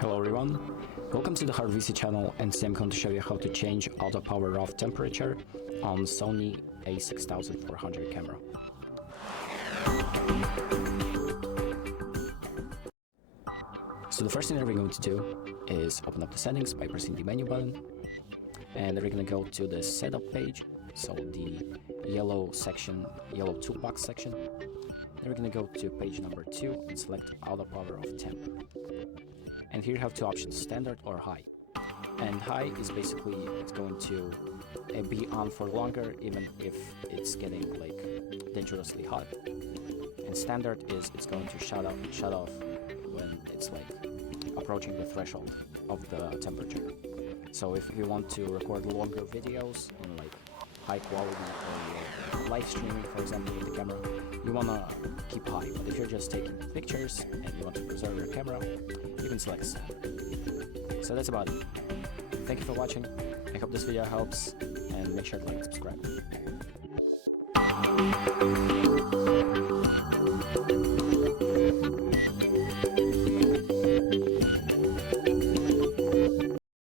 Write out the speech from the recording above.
Hello everyone, welcome to the HardReset channel, and today I'm going to show you how to change Auto Power Off temperature on Sony A6400 camera. So the first thing that we're going to do is open up the settings by pressing the menu button, and then we're going to go to the setup page, so the yellow toolbox section. Then we're going to go to page number 2 and select Auto Power Off Temp. And here you have two options, standard or high. And high is basically it's going to be on for longer even if it's getting like dangerously hot. And standard is it's going to shut off when it's like approaching the threshold of the temperature. So if you want to record longer videos in like high quality or live streaming, for example, with the camera, you want to keep high. But if you're just taking pictures and you want to preserve your camera, you can select standard. So that's about it. Thank you for watching. I hope this video helps, and make sure to like and subscribe.